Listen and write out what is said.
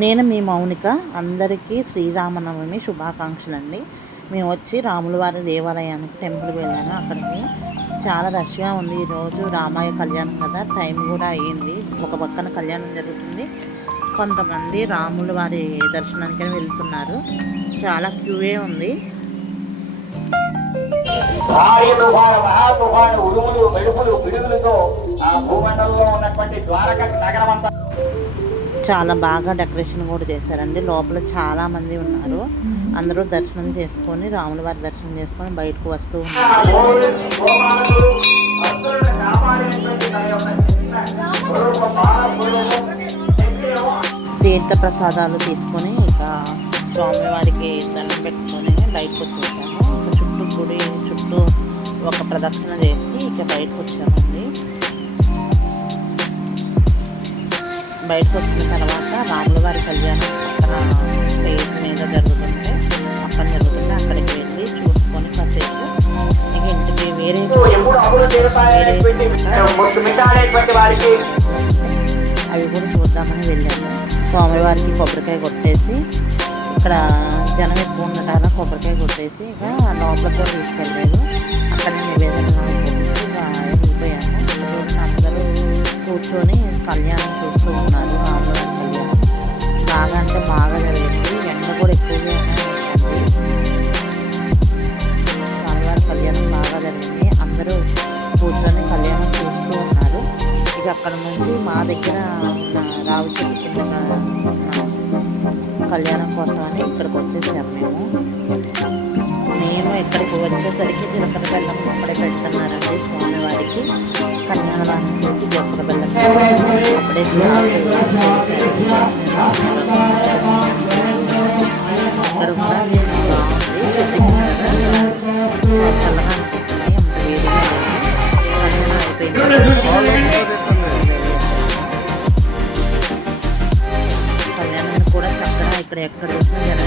నేను మీ మౌనిక. అందరికీ శ్రీరామనవమి శుభాకాంక్షలు అండి. మేము వచ్చి రాములవారి దేవాలయానికి టెంపుల్కి వెళ్ళాను. అక్కడికి చాలా రష్గా ఉంది. ఈరోజు రామాయ కళ్యాణం కదా, టైం కూడా అయ్యింది. ఒక పక్కన కళ్యాణం జరుగుతుంది, కొంతమంది రాముల వారి దర్శనానికి వెళ్తున్నారు. చాలా క్యూవే ఉంది. చాలా బాగా డెకరేషన్ కూడా చేశారండి. లోపల చాలా మంది ఉన్నారు. అందరూ దర్శనం చేసుకొని, రాముల వారి దర్శనం చేసుకొని బయటకు వస్తూ ఉన్నారు. తీర్థ ప్రసాదాలు తీసుకొని ఇక స్వామివారికి దండం పెట్టుకొని బయటకు వచ్చేసాము. ఇక చుట్టూ గుడి చుట్టూ ఒక ప్రదక్షిణ చేసి ఇక బయటకు వచ్చామండి. బయటకు వచ్చిన తర్వాత రాముల వారి కళ్యాణం పక్కన స్టేజ్ మీద జరుగుతుంటే, అక్కడికి వెళ్ళి చూసుకొని కాసేపు ఇక ఇంటికి అవి కూడా చూద్దామని వెళ్ళాము. స్వామివారికి కొబ్బరికాయ కొట్టేసి, ఇక్కడ జనం ఎక్కువ ఉండటాన కొబ్బరికాయ కొట్టేసి ఇక లోపలికి కూడా తీసుకెళ్ళలేదు. అక్కడ నివేదన వెళ్ళిపోయాము. అందరూ కూర్చొని కళ్యాణం చూస్తూ ఉన్నారు. రాములవారి కళ్యాణం బాగా అంటే బాగా జరిగింది. ఎండ కూడా ఎక్కువగా రాములవారి కళ్యాణం బాగా జరిగింది. అందరూ కూర్చొని కళ్యాణం చూస్తూ ఉన్నారు. ఇక అక్కడ నుంచి మా దగ్గర రావి చెట్టు కింద కళ్యాణం కోసం అని ఇక్కడికి వచ్చేసాము. మేము ఇక్కడికి వచ్చేసరికి జీలకర్ర బెల్లం అప్పుడే పెడుతున్నారండి స్వామివారికి. కళ్యాణం చేసి జీలకర్ర బెల్లం అప్పుడే ఇక్కడ కూడా చల్లగా అనిపించింది. అంత వేడిగా కళ్యాణం అయిపోయింది. కళ్యాణం కూడా చక్కగా ఇక్కడ ఎక్కడ చూసినా